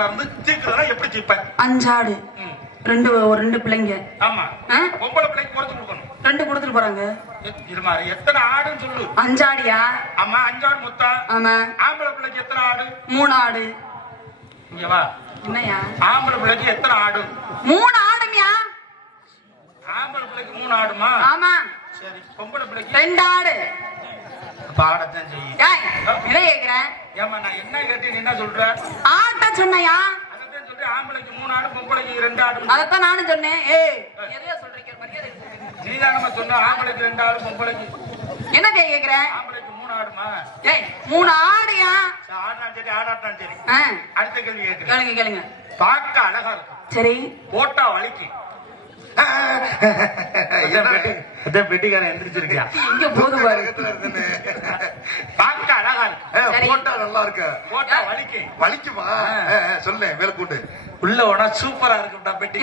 தீக்கிறதா இருந்து தீக்கிறதா எப்படி தீப்ப அஞ்சாடு. ரெண்டு ஒரு ரெண்டு பிள்ளைங்க. ஆமா? பொம்பளை பிள்ளைக்கு குறைச்சு கொடுக்கணும். ரெண்டு கொடுத்துட்டு போறாங்க. இருமா எத்தனை ஆடுன்னு சொல்லு. அஞ்சாடியா? ஆமா அஞ்சாடு மொத்தம் ஆமா. ஆம்பளை பிள்ளைக்கு எத்தனை ஆடு? மூணு ஆடு இங்க வா. என்னய்யா ஆம்பளை பிள்ளைக்கு எத்தனை ஆடு? மூணு ஆடுமியா? ஆம்பளை பிள்ளைக்கு மூணு ஆடுமா? ஆமா. சரி பொம்பளை பிள்ளைக்கு ரெண்டு ஆடு அப்ப ஆடத்தான் செய்யும். என்ன கேக்குறேன். ஏமா நான் என்ன கேட்டேன் நீ என்ன சொல்ற? ஆட்ட சொன்னையா? அதான் சொல்றேன் ஆம்பளைக்கு மூணு ஆடு பொம்பளைக்கு ரெண்டு ஆடு. நானும் சொன்னேன். ஏய் எதையோ சொல்றீங்க மரியாதை. நீதானமா சொன்ன ஆம்பளைக்கு ரெண்டு ஆடு பொம்பளைக்கு. என்ன கேக்குறேன் ஆம்பளைக்கு மூணு ஆடுமா? ஏய் மூணு ஆடுயா? ஆடினாலும் சரி ஆடாட்டாலும் சரி. ஆ, அடுத்த கேள்வி கேட்கிறேன். கேளுங்க கேளுங்க. பார்க்க அழகா இருக்கும். சரி. போட்டா பெட்டிக்காரன் எந்திரிச்சிருக்கியா இங்க போது பாரு பார்க்க அழகா இருக்கும் சரி. போட்டா நல்லா இருக்கு போட்டா வலிக்கும்? வலிக்குமா சொல்லு வேலைக்கூட்டு உள்ள உடனே சூப்பரா இருக்கும்டா பெட்டி?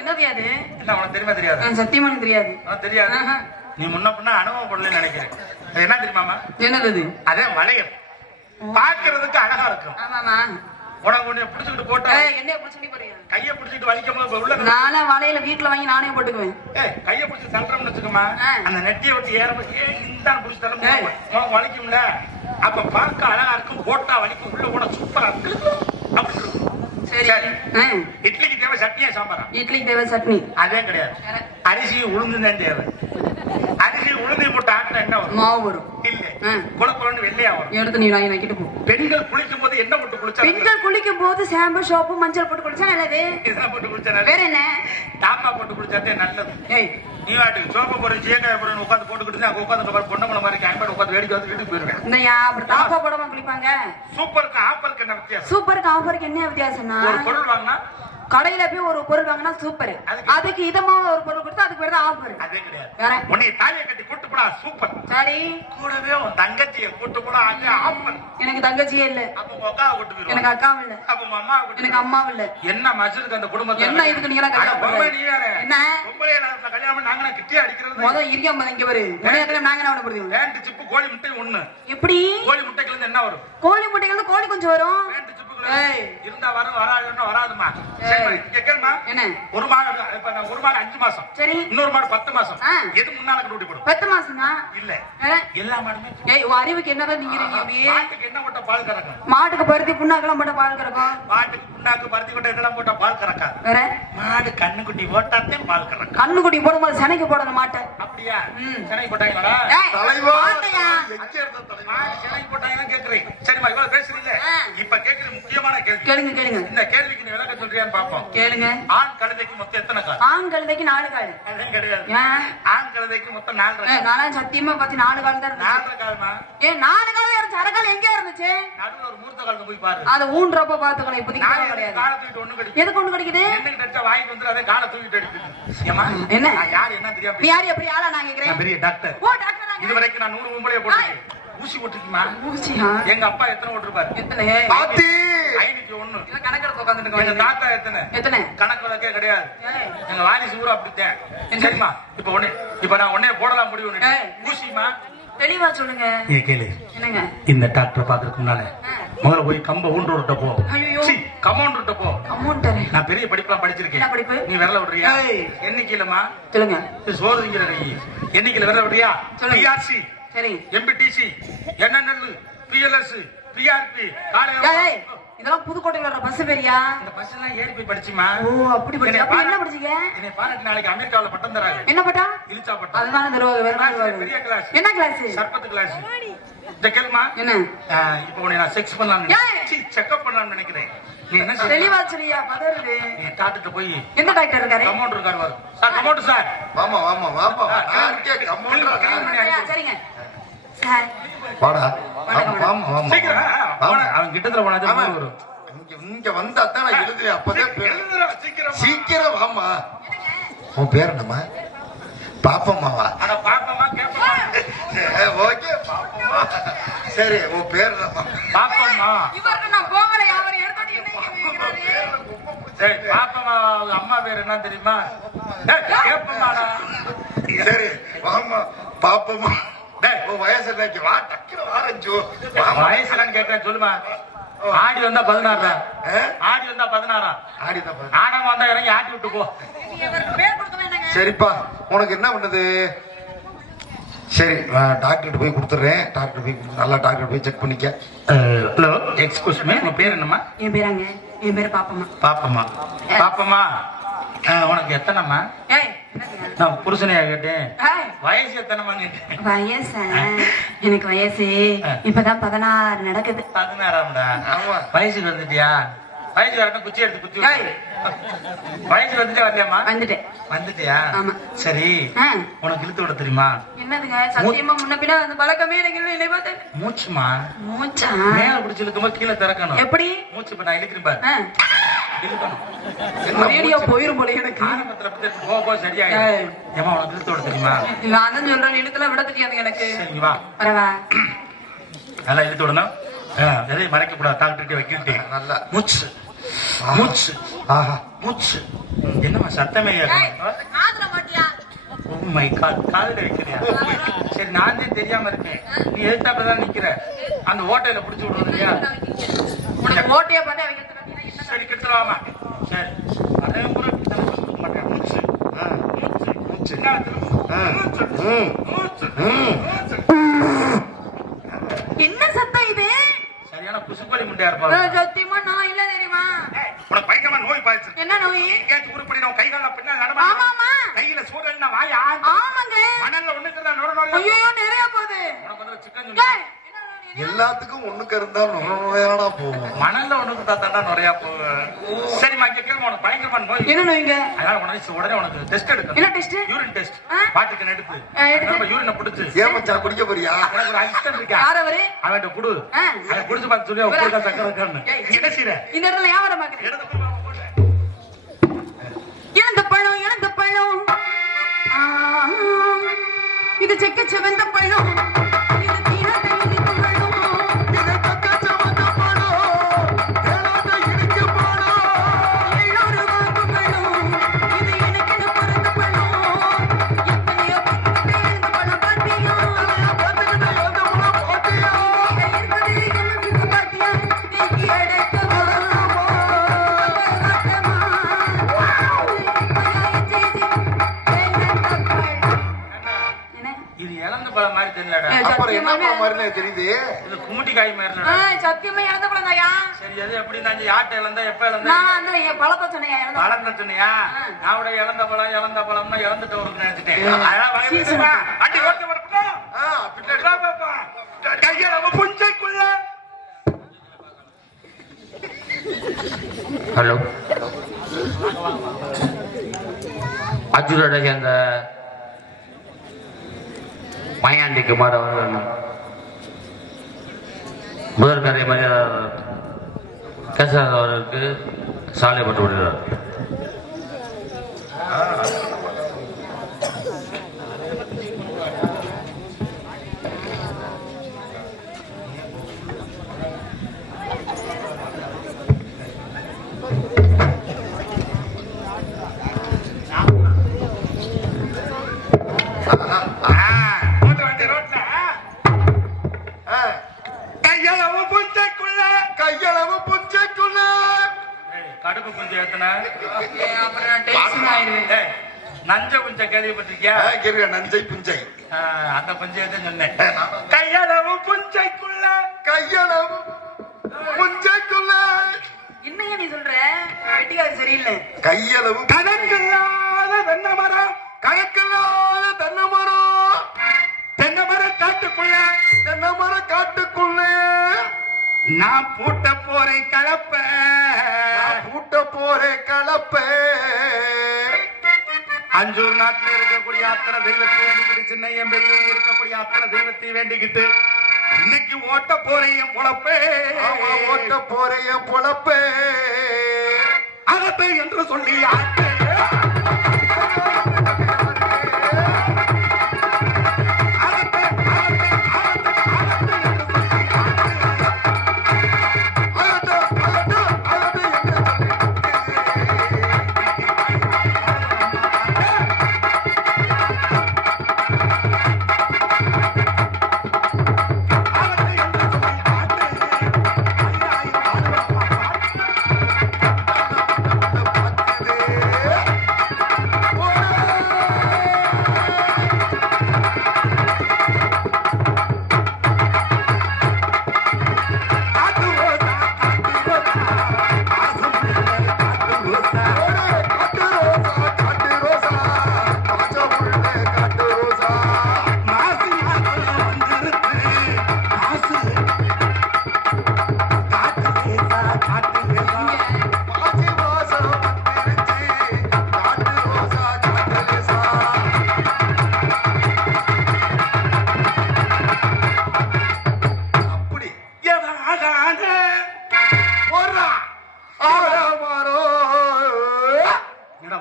என்னது அது? என்ன உனக்கு தெரியுமா தெரியாது? சத்தியமா தெரியாது. தெரியாது. நீ முன்ன பின்ன அனுபவப்படலன்னு நினைக்கிறேன். அது என்ன தெரியுமாமா என்னது அது? வளையம் பார்க்கிறதுக்கு அழகா இருக்கும். ஆமாமா உனக்கு உன்னை பிடிச்சிக்கிட்டு போட்டா ஏய் என்னைய புடிச்சு போறீங்க கையை பிடிச்சிட்டு வலிக்கும் போது உள்ள நானே வலையில வீட்டுல வாங்கி நானே போட்டுக்குவேன். ஏய் கையை பிடிச்சி தள்ளுறோம்னு வச்சுக்கோமா. அந்த நெட்டியை விட்டு ஏறும்போது ஏன் இந்தான் பிடிச்சி தள்ளும். உனக்கு வலிக்கும்ல? அப்ப பார்க்க அழகா இருக்கும். போட்டா வலிக்கும். உள்ள போனா சூப்பரா இருக்கு அப்படி இருக்கும் இட்லிக்கு தேவை சட்னியா சாம்பாரா? இட்லிக்கு தேவை சட்னி. அதே கிடையாது. அரிசி உளுந்து தான் தேவை. அரிசி உளுந்தை போட்டு ஆட்டினா என்ன வரும்? மாவு வரும். இல்ல. குலன்னு வெள்ளையா வரும். எடுத்து நீ வாங்கி நக்கிட்டு போ. பெண்கள் குளிக்கும் போது என்ன போட்டு குளிச்சா பெண்கள் குளிக்கும் போது ஷாம்பு சோப்பு மஞ்சள் போட்டு குளிச்சா நல்லது. இதெல்லாம் போட்டு குளிச்சா வேற என்ன? டாப்பா போட்டு குளிச்சாதே நல்லது. ஏய் நீ வாட்டுக்கு சோப்பை போட்டு சீக்காய உட்காந்து போட்டுக்கிட்டு அங்க உட்காந்து பொண்ணு மாதிரி கேம்பேட் உட்காந்து வேடிக்கை வந்து வீட்டுக்கு போயிருவேன். இந்த யா அப்படி தாப்பா போடாம குளிப்பாங்க? சூப்பருக்கு ஆப்பருக்கு என்ன வித்தியாசம்? சூப்பருக்கு ஆஃபருக்கு என்ன வித்தியாசம்னா ஒரு பொருள் வாங்கினா கடையில போய் ஒரு பொருள் வாங்கினா சூப்பர் அதுக்கு- இதமா ஒரு பொருள் கொடுத்தா அதுக்கு பேர் தான் ஆஃபர் அதே கிடையாது. வேற? உன்னை தாலியை கட்டி கூட்டு போடா சூப்பர் சரி. கூடவே உன் தங்கச்சியை கூட்டு போடா அங்கே ஆப்பர் எனக்கு தங்கச்சியே இல்ல. அப்ப உங்க அக்காவை கூட்டு போயிருவான் எனக்கு அக்காவும் இல்ல. அப்ப உங்க கூட்டு எனக்கு அம்மாவும் இல்ல. என்ன மசுருக்கு அந்த குடும்பத்துல என்ன இதுக்கு நீங்க கல்யாணம் பண்றீங்க? நீ வேற. என்ன? பொம்பளை நேரத்துல கல்யாணம் நாங்க கிட்டியா அடிக்கிறது? முத இருக்க முத இங்க வரு முனையத்துல நாங்க என்ன பண்ண முடியும் பேண்ட் சிப்பு கோழி முட்டை ஒண்ணு. எப்படி? கோழி இருந்து என்ன வரும்? கோழி முட்டைகள் கோழி கொஞ்சம் வரும். ஏய். இருந்தா வரும் வராதுன்னா வராதுமா சரி ஏய். இங்க கேளுமா என்ன? ஒரு மாடு இப்ப நான் ஒரு மாடு அஞ்சு மாசம். சரி. இன்னொரு மாடு பத்து மாசம். எது முன்னால போடும்? பத்து மாசம்? தான் இல்ல எல்லா மாடுமே ஏய் உன் அறிவுக்கு என்னதான் நீங்க மாட்டுக்கு என்ன போட்ட பால் கறக்கும்? மாட்டுக்கு பருத்தி புண்ணாக்கெல்லாம் போட்ட பால் கறக்கும்? மாட்டுக்கு புண்ணாக்கு பருத்தி கொட்டை இதெல்லாம் போட்டா பால் கறக்காது. வேற? மாடு கண்ணுக்குட்டி போட்டாத்தே பால் கறக்கும். கண்ணுக்குட்டி போடும்போது சனைக்கு போடணும் மாட்டை. அப்படியா? ம். சினை போட்டாங்களா தலைவா? மாடு சினை போட்டாங்கன்னா கேக்குறேன். சரிம்மா இவ்வளவு பேசுறீங்க. இப்ப கேக்குற முக்கியமான கேள்வி. கேளுங்க கேளுங்க. இந்த கேள்விக்கு நீ விளக்க சொல்றியான்னு பாப்போம் கேளுங்க. ஆண் கழுதைக்கு மொத்தம் எத்தனை கால்? ஆண் கழுதைக்கு நாலு கால். கிடையாது. ஆண் கழுதைக்கு மொத்தம் கால். நானும் சத்தியமா பார்த்து நாலு கால் தான் நாலரை கால்மா? ஏன் நாலு கால் இருந்துச்சு எங்க இருந்துச்சு? நடுவுல ஒரு மூர்த்த காலத்தை போய் பாரு. அதை ஊன்றப்ப பாத்துக்கலாம் இப்போதைக்கு தேவை கிடையாது காலை தூக்கிட்டு ஒண்ணு கிடைக்கும் எதுக்கு ஒண்ணு கிடைக்குது? என்னைக்கு அடிச்சா வாய்க்கு வந்து அதே காலை தூக்கிட்டு ஏமா என்ன? யார் என்ன தெரியாம நீ யாரு எப்படி ஆளா நான் கேக்குறேன்? நான் பெரிய டாக்டர் ஓ டாக்டர் நாங்க இதுவரைக்கும் நான் நூறு பொம்பளைய போட்டிருக்கேன். ஊசி போட்டிருக்குமா? ஊசியா எங்க அப்பா எத்தனை போட்டிருப்பாரு? எத்தனை? பாத்தி! ஐநூத்தி ஒண்ணு. கணக்கெடுத்து உட்காந்துட்டு எங்க இருக்காங்க. தாத்தா எத்தனை? எத்தனை? கணக்கு வழக்கே கிடையாது. எங்க வாரிசு ஊரா அப்படித்தான். சரிம்மா இப்ப ஒண்ணு இப்ப நான் உடனே போடலாம் முடிவு. ஊசிமா தெளிவா சொல்லுங்க. நீ கேளு. என்னங்க? இந்த டாக்டர் பாக்குறதுக்கு முன்னால. முதல்ல போய் கம்ப ஊன்றோர்கிட்ட போ. கமௌண்டர்கிட்ட போ. அமௌண்ட் தரேன். நான் பெரிய படிப்புலாம் என்ன படிச்சிருக்கேன் படிப்பு? நீ விரல விடுறியா? ஏய். என்னைக்கிலமா சொல்லுங்க. சோறு திங்கிற நீ என்னைக்கில விரல விடுறியா? சொல்லுங்க. பிஆர்சி சரி எம்பிடிசி என்என்எல் பிஎல்எஸ் பிஆர்பி காலையில இதெல்லாம் புதுக்கோட்டையில வர பஸ் பேரியா? இந்த பஸ் எல்லாம் ஏறி போய் படிச்சுமா? ஓ அப்படி படிச்சு. அப்படி என்ன படிச்சீங்க? என்னை பாராட்டி நாளைக்கு அமெரிக்காவுல பட்டம் தராங்க என்ன பட்டா இலிச்சா பட்டம். அதுதான் ரோ- வேற. பெரிய கிளாஸ் என்ன கிளாஸ் சர்பத்து கிளாஸ் இந்த கேளுமா என்ன? இப்போ உன்னை நான் செக்ஸ் பண்ணலாம்னு ஏய். செக்அப் பண்ணலாம்னு நினைக்கிறேன். தெளிவா சொல்லியா பதறுது. நீ டாக்டர்கிட்ட போய் எந்த டாக்டர் இருக்காரு? கமௌண்டர் இருக்காரு. Sir compounder sir. வாமா வாமா வாப்பா நான் அனுப்பி விடு. சரிங்க சார். வாடா. வாமா வாமா. சீக்கிரம் அவன் கிட்டத்துல போனா ஆமா. வரும். இங்க இங்க வந்தா தான் நான் எழுதுவேன் அப்பதான் சீக்கிரம். சீக்கிரம் வாமா. உன் பேர் என்னம்மா? பாப்பம்மாவா? அட ஓகே பாப்பம்மா. சரி உன் பேர் என்னம்மா? பாப்பம்மா. நான் போகலை அவர் எடுத்தோடி என்ன இங்க பாப்பம்மா அவங்க அம்மா பேர் என்ன தெரியுமா? டேய், கேப்பம்மாடா. சரி வாமா உன் வயசு வா டக்குனு வாரஞ்சு கேட்டேன் சொல்லுமா. ஆடி வந்தா பதினாறா ஆ? ஆடி வந்தா பதினாறா? ஆடிதான் பாரு. ஆடாம வந்தா இறங்கி ஆட்டி விட்டு போ. நீ இவருக்கு பேர் கொடுத்தவன் என்னங்க சரிப்பா உனக்கு என்ன பண்ணுது? சரி நான் டாக்டர்கிட்ட போய் கொடுத்துட்றேன். டாக்டர் போய் நல்லா டாக்டர் போய் செக் பண்ணிக்க. ஹலோ எக்ஸ்கூஸ் மீ உங்க பேர் என்னம்மா? என் பேராங்க என் பேர் பாப்பம்மா. பாப்பம்மா. பாப்பம்மா உனக்கு எத்தனைம்மா? நான் புருஷனையா கேட்டேன். வயசு எத்தனைமா கேட்டேன். வயசா? எனக்கு வயசு. இப்பதான் பதினாறு நடக்குது. பதினாறாம்டா. ஆமா. வயசுக்கு வந்துட்டியா? வயசு வரணும் குச்சி எடுத்து குச்சி. வயசுக்கு வந்துட்டே வரலையாம்மா? வந்துட்டேன். வந்துட்டியா. சரி. உனக்கு இழுத்து விட தெரியுமா? என்னதுங்க? சத்தியமா முன்ன பின்ன அந்த பழக்கமே எனக்கு இல்லை மூச்சுமா மூச்சா? மேல பிடிச்சி இழுக்கும்போது கீழே திறக்கணும். எப்படி? மூச்சு இப்ப நான் இழுக்கிறேன் பாரு. மூச்சு? போயிரும் போல எனக்கு. ஏமா உனக்கு இழுத்து விட தெரியுமா? நான் தான் சொல்றேன் இழுத்துல விட தெரியாது எனக்கு. வா. நல்லா இழுத்து விடணும். எதையும் மறைக்க கூடாது டாக்டர் வைக்கிட்டேன் நல்லா. மூச்சு. மூச்சு. ஆஹா. மூச்சு. என்னம்மா சத்தமே கேட்கணும் காதுல மாட்டியா? ஓ மை காட் காதுல வைக்கிறியா? சரி நான் தான் தெரியாம இருக்கேன். நீ எழுத்தாப்புல தான் நிக்கிற? அந்த ஓட்டையில புடிச்சு விடுறியா உனக்கு ஓட்டையா எடுத்துட்டு சரி கிட்டலாமா சரி. அதே கூட மாட்டேன். மூச்சு. ஆ. மூச்சு. மூச்சு. மூச்சு. ம். மூச்சு. ம். மூச்சு. என்ன சத்தம் இது சரியான ஆ, இருப்பாங்க சத்தியமா நான் இல்ல தெரியுமா? உனக்கு பயங்கரமா நோய் பாய்ச்சு என்ன நோய்? எங்கேயாச்சும் உருப்படி நம்ம கை கால பின்னால் ஆமா நடமா கையில சூழல் வாயா. ஆமாங்க மணல்ல ஒண்ணுக்கு நொர நொர ஐயோ நிறைய போகுது உனக்கு வந்து சிக்கன் சொல்லி ஏய், என்ன நோய் இது? எல்லாத்துக்கும் ஒண்ணுக்கு இருந்தா நோயாடா போகும் மணல்ல ஒண்ணுக்கு தாத்தாண்டா நிறைய போவேன் சரிம்மா இங்க கேளுங்க உனக்கு பயங்கரமான நோய் என்ன நோய்ங்க அதனால உடனே உடனே உனக்கு டெஸ்ட் எடுக்கணும். என்ன டெஸ்ட் யூரின் டெஸ்ட் ஆ, எடுத்து. யூரினை பிடிச்சு. ஏன் மச்சான் குடிக்க போறியா? உனக்கு ஒரு அசிஸ்டன்ட் இருக்கா? யார் அவரு அவன்கிட்ட குடு. அவன் குடிச்சு பார்த்து சொல்லி அவன் கொடுக்க சக்கரை இருக்கான்னு. ஏய். என்ன செய்யற இந்த இடத்துல வியாபாரம் பாக்குறேன். இழந்த பழம் இழந்த பழம். ஆ, இது செக்க செவந்த பழம். ஏய், அப்புறம் என்ன சத்தியமாவே பழம் மாதிரினே தெரியுது இது கும்மிட்டி காய் இல்லடா. சத்தியமா இழந்த பழம்தாயா சரி எது எப்படி நான் யாட்டை இழந்தா எப்ப இழந்தா நான் அந்த என் பழத்தை பழம். பழம் சொன்னியா. நான் கூட இழந்த பழம் இழந்த பழம்னா இழந்துட்டு வரும்னு நினைச்சிட்டேன். பேசுமா? அடி ஓட்டு வரட்டும். ஆ, பின்னாடி வா, வா, வா. கையில அவன் புஞ்சைக்குள்ள. ஹலோ அர்ஜுனோட சேர்ந்த மயாண்டி குமார் அவர்கள் முதற்கரை மரியாதை கேசராஜ் அவர்களுக்கு சாலை பட்டு விடுகிறார். புஞ்சை கேள்விப்பட்டிருக்கியா? இருக்க நஞ்சை புஞ்சை. அந்த புஞ்சையத்தை சொன்னேன்.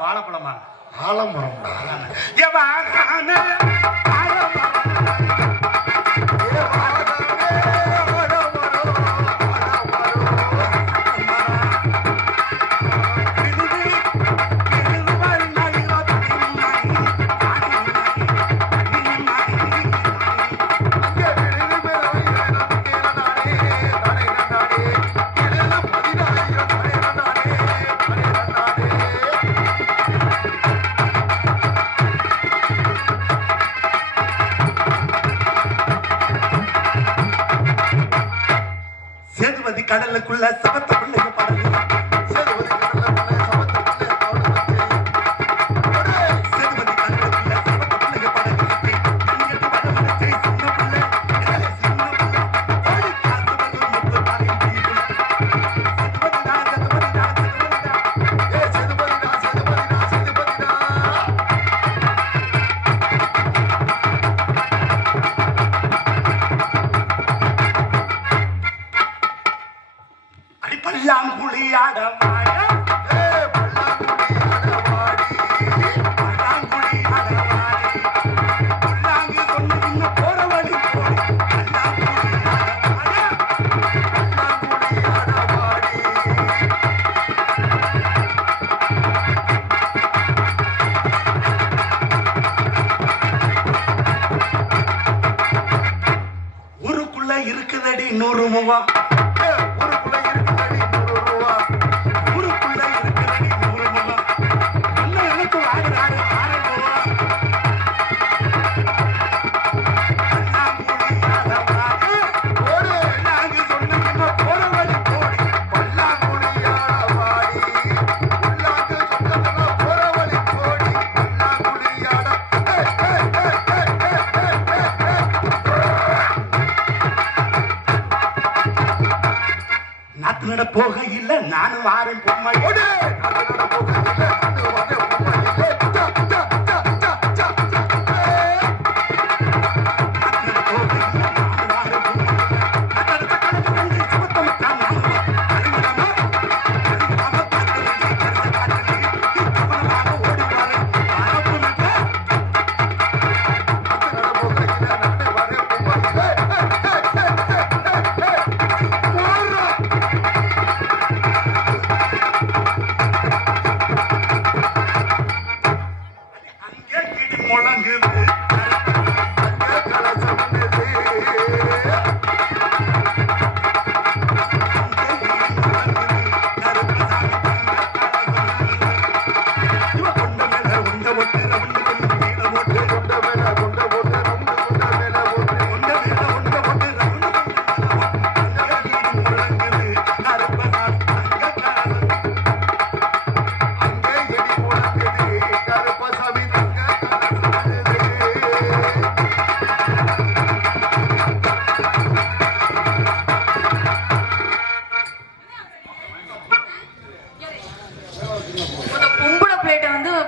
வாழைப்பழமா? வாழைமரம் ஏமா calculação. É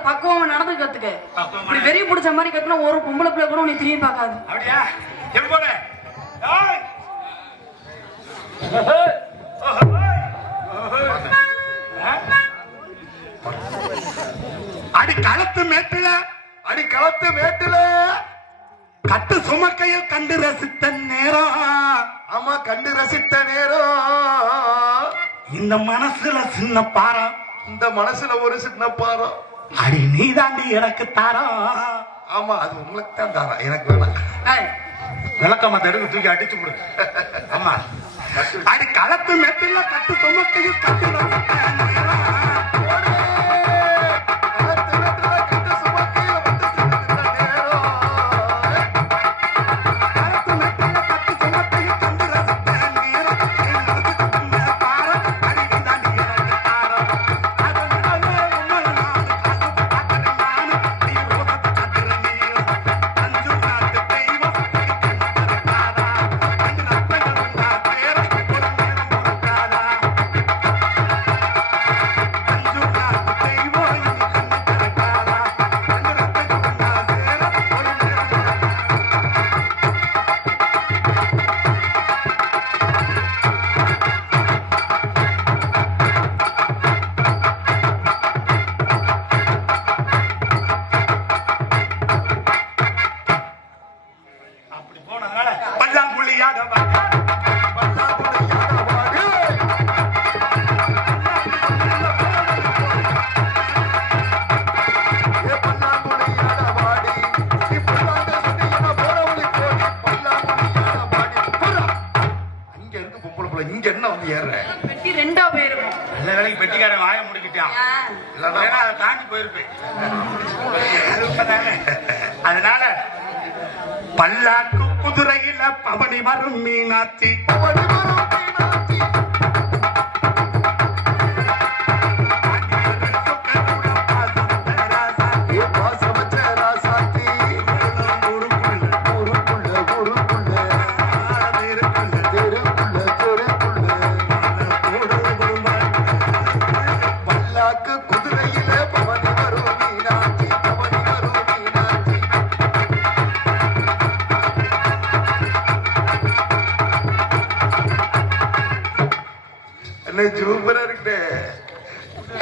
பக்குவமா நடந்து கத்துக்க. இப்படி வெறி பிடிச்ச மாதிரி கத்துனா ஒரு பொம்பளை பிள்ளை கூட உனக்கு திரும்பி பார்க்காது. அப்படியா? எப்படி அடி களத்து மேட்டில அடி களத்து மேட்டில. கட்டு சுமக்கையில் கண்டு ரசித்த நேரம். ஆமா கண்டு ரசித்த நேரம். இந்த மனசுல சின்ன பாரம். இந்த மனசுல ஒரு சின்ன பாரம். அடி நீ தாண்டி எனக்கு தாரா. ஆமா அது உங்களுக்கு தான் தரம் எனக்கு வேணாம். விளக்கமா தடுக்கு தூக்கி அடிச்சு முடு ஆமா அடி களத்து மெத்தில கட்டு சுமக்கையும் கட்டு கொஞ்ச நாளைக்கு பெட்டிக்காரன் வாய முடிக்கிட்டான். இல்லைன்னா அதை தாண்டி போயிருப்பேன். அதனால பல்லாக்கு குதிரையில பவனி வரும் மீனாத்தி. பவனி வரும்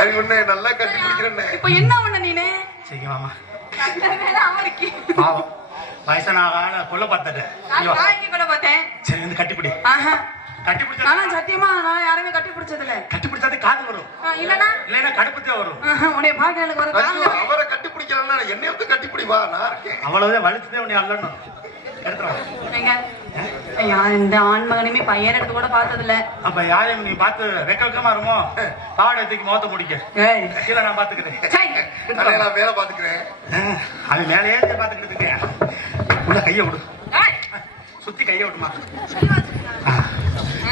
அது உன்னை நல்லா கட்டி பிடிக்கிறேண்ணே இப்ப என்ன பண்ண நீனு? சரி மாமா பாவம். வயசான கொல்ல பார்த்துட்டு ஐயோ. நான் இங்க கூட பார்த்தேன்? சரி வந்து கட்டிப்பிடி. ஆஹா. கட்டி பிடிச்சா நானும் சத்தியமா நான் யாருமே கட்டி பிடிச்சது இல்ல கட்டி பிடிச்சாதே காது வரும். இல்லனா இல்லைன்னா? கடுப்புத்தே வரும். ஆஹா, உன்னைய பார்க்க எனக்கு தாங்க அவரை கட்டி பிடிக்கிறேன்னா என்னை வந்து கட்டி நான் இருக்கேன். அவ்வளவுதான் வலிச்சுதே உன்னை அல்லணும் எடுத்துறா ஏங்க, ஐயா, இந்த ஆண் மகனையுமே பையன் எடுத்து கூட பார்த்தது இல்ல அப்ப யாரையும் நீ பார்த்து வெக்க வெக்கமா இருமோ பாவாடை தூக்கி முகத்த முடிக்க. ஏய், கீழே நான் பாத்துக்கிறேன் நான் வேலை பாத்துக்கிறேன் அது மேலேயே பாத்துக்கிட்டு இருக்கேன் உள்ள கையை விடு. ஏய், சுத்தி கையை விட்டுமா. ஆ.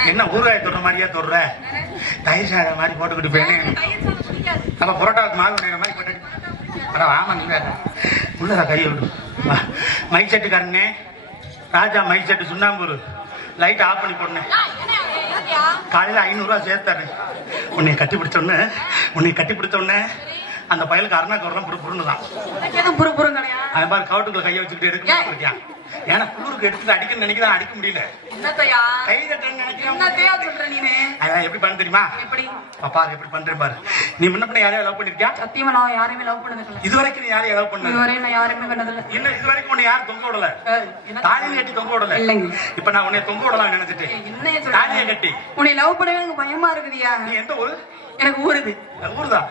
என்ன ஊறுகாய் தொடுற மாதிரியே தொடுற? தயிர் சாதம் மாதிரி போட்டுக்கிட்டு போயினேன். அப்ப புரோட்டாவுக்கு மாவு நேரம் மாதிரி போட்டு அட ஆமா நீ வேற. உள்ளதா கையை விடு. Mic செட்டுக்காரனே. Raja mic set Sunnambur. Light off பண்ணி போடனேன்? காலையில ஐநூறுரூவா சேர்த்தாரு உன்னை கட்டி பிடிச்ச உடனே உன்னை கட்டி பிடிச்ச உடனே அந்த பயலுக்கு அருணா கவரெல்லாம் புரு புருன்னு தான். உனக்கு எதுவும் புரு புருன்னு கிடையா? அது மாதிரி கவுட்டுக்குள்ள கையை வச்சுக்கிட்டு எடுக்க இருக்கியான். ஏன்னா குளிருக்கு எடுத்துட்டு அடிக்கணும்னு நினைக்கிறேன் அடிக்க முடியல என்னத்தையா? கை தட்டணும்னு நினைக்கிறேன் என்னத்தையா சொல்ற நீனு? அதான் எப்படி பண்ண தெரியுமா எப்படி? பாரு எப்படி பண்றேன் பாரு நீ முன்ன பண்ண யாரையும் லவ் பண்ணிருக்கியா சத்தியமா நான் யாரையுமே love பண்ணது இல்ல. இது வரைக்கும் நீ யாரையும் லவ் பண்ணல இதுவரை நான் யாரையுமே பண்ணது இல்ல. இன்னும் இது வரைக்கும் உன்னை யாரும் தொங்க விடல என்ன- தாலியை கட்டி தொங்க விடல இல்லைங்க. இப்ப நான் உன்னை தொங்க விடலாம் நினைச்சிட்டு என்னைய சொல்ற? தாலியை கட்டி உன்னை love பண்ணவே எனக்கு பயமா இருக்குதுயா. நீ எந்த ஊரு எனக்கு ஊருது. ஊருதான்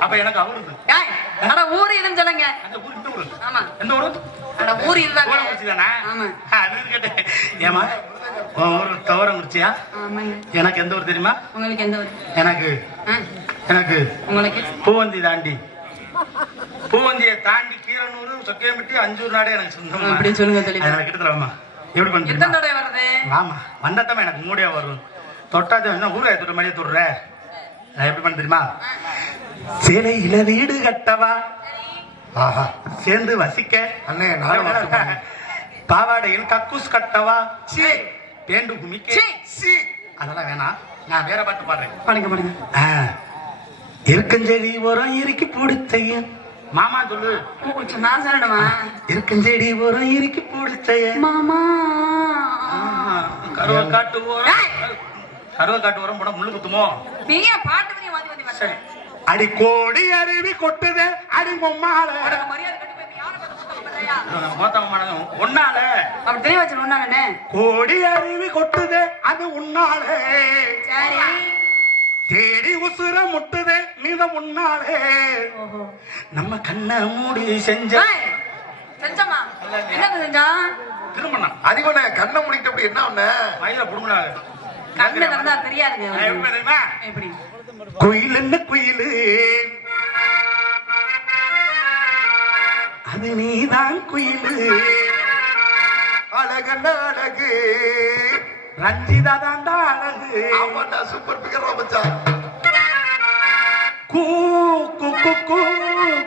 அப்ப எனக்கு அவருது அட ஊரு இதுன்னு சொல்லுங்க. அந்த ஊர் இந்த ஊரு ஆமா. எந்த ஊரு அட ஊரு ஆமா. கேட்டேன். ஏமா உன் ஊரு. எனக்கு எந்த ஊர் தெரியுமா? உங்களுக்கு எந்த ஊரு? எனக்கு எனக்கு உங்களுக்கு? பூவந்தி தாண்டி. பூவந்தியை தாண்டி கீரனூர் சொக்கையம்பட்டி அஞ்சூர் நாடே எனக்கு சொந்தம் அப்படின்னு சொல்லுங்க கிட்டத்தட்ட வாமா எப்படி பண்ணுறீங்க வருது? வாமா வந்தாதான் எனக்கு மூடியா வரும். தொட்டாத என்ன ஊரே தொட்ட மாதிரியே தொடுற? நான் எப்படி பண்ண தெரியுமா? சிலையில வீடு கட்டவா? சேர்ந்து வசிக்க. அண்ணே வரட்டுமா? பாவாடையில் கக்கூஸ் கட்டவா? சீ. பேண்டு குமிக்க. சீ. அதெல்லாம் வேணாம். நான் வேற பாட்டு பாடுறேன். பாடுங்க, பாடுங்க. இருக்கஞ்செடி உரம் இறுக்கி பிடிச்சைய மாமா சொல்லு. கொஞ்சம் நான் சொல்லணுமா? இருக்கஞ்செடி உரம் இறுக்கி பிடிச்சைய மாமா. கருவ காட்டு உரம்! கருவ காட்டு உரம் போட முள்ளு குத்துமோ? நீ பாட்டு? சரி. அடி கோடி அருவி கொட்டுதே அடி? மோத்தமான ஒன்னால அப்படி தெரிய வச்சு ஒண்ணாங்கண்ணே. கோடி அருவி கொட்டுதே அது உன்னாலே சரி. தேடி உசுர முட்டுதே நீத முன்னாலே ஓஹோ. நம்ம கண்ணை மூடி செஞ்ச ஏய், செஞ்சம்மா. என்னது செஞ்சா? திருமணம் அறிவனே கண்ணை முடிக்கிட்ட அப்படி என்ன ஒண்ணு மயில புடுங்கினாங்க கண்ணு திறந்தா தெரியாதுங்க எப்படி குயில் என்ன குயிலு? அது நீதான் குயிலு. அழகண்ண அழகு. ரஞ்சிதா தாண்டா அழகு. ஆமாண்டா சூப்பர் பிகர் மச்சான். கூ கு கு கு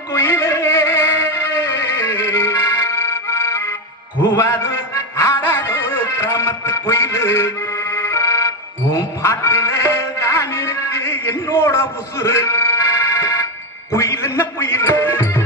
குயிலே. கூவாது ஆடாது கிராமத்து குயிலு. உன் பாட்டிலே என்னோட உசுறு. குயில் என்ன குயில்?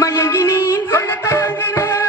மயங்கினேன் சொல்ல தயங்கினேன்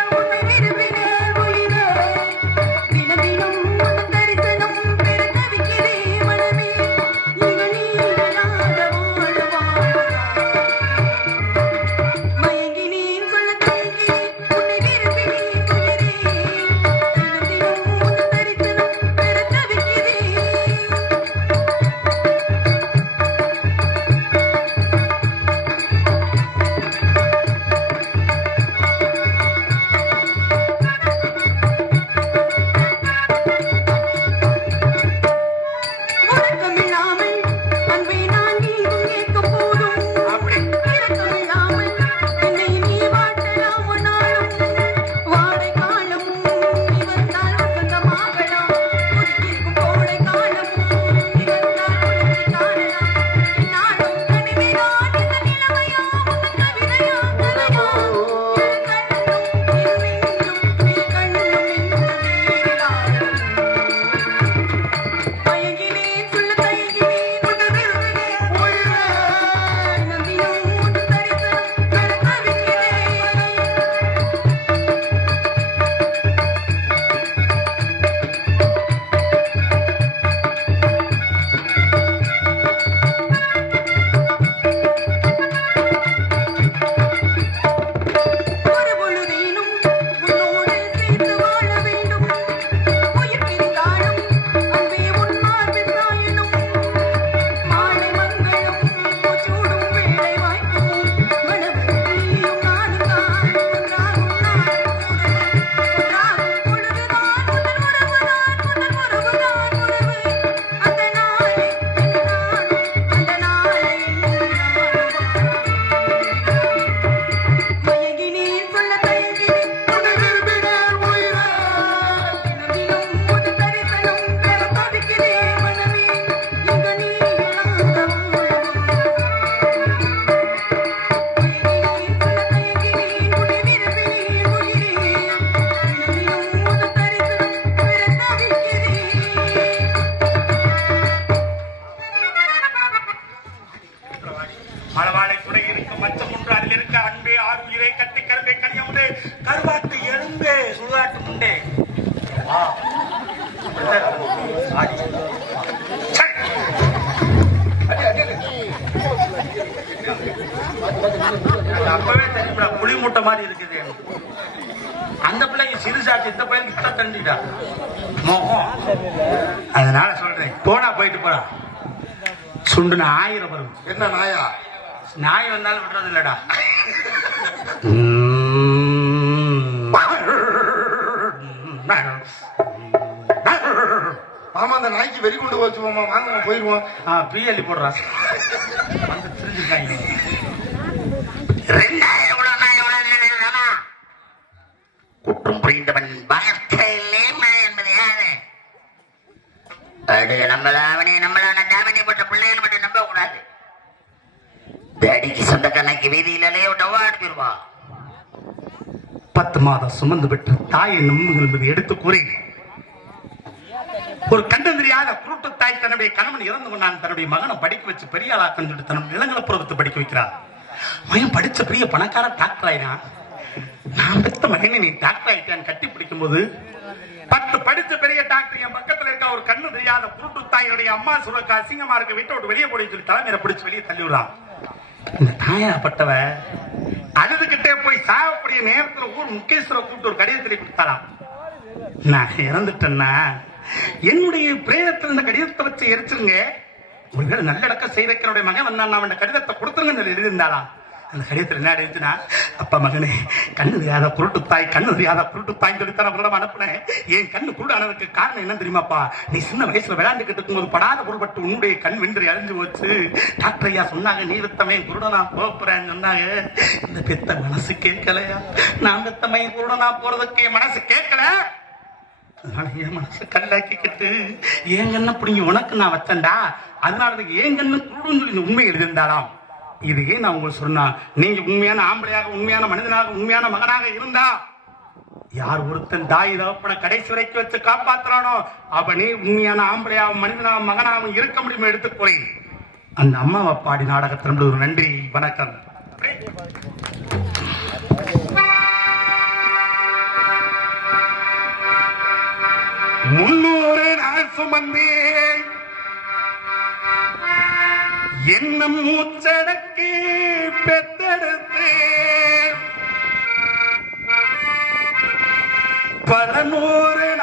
புளி மூட்டை மாதிரி இருக்குது. அந்த பிள்ளைக்கு சிறுசாச்சு இந்த பையனுக்கு இத்த தண்டிடா மோகம். அதனால சொல்றேன் போனா போயிட்டு போறா. சுண்டுன ஆயிரம் வரும். என்ன நாயா? நாய் வந்தாலும் விடுறது இல்லடா. மாமா அந்த நாய்க்கு வெறி கொண்டு வச்சு மாமா வாங்க போயிருவோம். பிஎல்இ போடுறா. வந்து தெரிஞ்சிருக்காங்க புரிந்தவன் வாழ்க்கையிலே மழை என்பது யாரு அது நம்மளாவனே நம்மளான தாவணி போட்ட பிள்ளைகள் மட்டும் நம்ப கூடாது டேடிக்கு சொந்த கணக்கு வீதியிலே விட்டவா அனுப்பிடுவா பத்து மாதம் சுமந்து பெற்ற தாயை நம்புங்கள் என்பது எடுத்து கூறி ஒரு கண்டம் தெரியாத குருட்டு தாய் தன்னுடைய கணவன் இறந்து கொண்டான் தன்னுடைய மகனை படிக்க வச்சு பெரிய ஆளாக்கன்னு சொல்லிட்டு தன்னுடைய இளங்கலப்புறத்தை படிக்க வைக்கிறார் மகன் படிச்ச பெரிய பணக்கார டாக்டர் ஆயினான். நான் பெத்த மகனை நீ டாக்டர் ஆயிட்டான் கட்டி பிடிக்கும் போது பத்து படிச்ச பெரிய டாக்டர் என் பக்கத்துல இருக்க ஒரு கண்ணு தெரியாத குருட்டு தாயினுடைய அம்மா சுரக்கா அசிங்கமா இருக்க விட்டு விட்டு வெளியே போடி சொல்லி தலைமையில பிடிச்சு வெளியே தள்ளி விடுறான் இந்த தாயாப்பட்டவ அழுதுகிட்டே போய் சாகக்கூடிய நேரத்துல ஊர் முக்கேஸ்வர கூட்டு ஒரு கடிதத்திலே கொடுத்தாராம். நான் இறந்துட்டேன்னா என்னுடைய பிரேதத்தில் இந்த கடிதத்தை வச்சு எரிச்சிருங்க. ஒருவேளை நல்லடக்கம் செய்தக்கனுடைய மகன் வந்தான் நான் அந்த கடிதத்தை கொடுத்துருங்கன்னு சொல்லி அந்த கடிதத்தில் என்ன எழுதுனா அப்பா மகனே கண்ணு தெரியாத குருட்டு தாய் கண்ணு தெரியாத குருட்டு தாய் சொல்லித்தான் உடம்பு அனுப்புனேன் என் கண்ணு குருடானதுக்கு காரணம் என்ன தெரியுமாப்பா நீ சின்ன வயசுல விளையாண்டுக்கிட்டு இருக்கும்போது படாத பொருள்பட்டு உன்னுடைய கண் வென்று அழிஞ்சு போச்சு டாக்டர் ஐயா சொன்னாங்க நீ வித்தமே குருடனா போறேன்னு சொன்னாங்க இந்த பெத்த மனசு கேட்கலையா நான் வித்தமே குருடனா போறதுக்கு என் மனசு கேட்கல அதனால என் மனசை கல்லாக்கிக்கிட்டு ஏன் கண்ணை பிடிங்கி உனக்கு நான் வச்சேன்டா அதனால அதுக்கு கண்ணு குருடுன்னு சொல்லி உண்மை எழுதியிருந்தாலாம் இது ஏன் நான் உங்களுக்கு சொன்னா? நீங்க உண்மையான ஆம்பளையாக உண்மையான மனிதனாக உண்மையான மகனாக இருந்தா யார் ஒருத்தன் தாய் தகப்பன கடைசி வரைக்கும் வச்சு காப்பாத்துறானோ அவனே உண்மையான ஆம்பளையாவும் மனிதனாகவும் மகனாகவும் இருக்க முடியுமோ எடுத்து போய் அந்த அம்மாவை பாடி நாடகத்தின் ஒரு நன்றி வணக்கம். முன்னூறு நாள் சுமந்தேன். என்னும் மூச்சடக்கு பெத்தெடுத்து. பல நூறு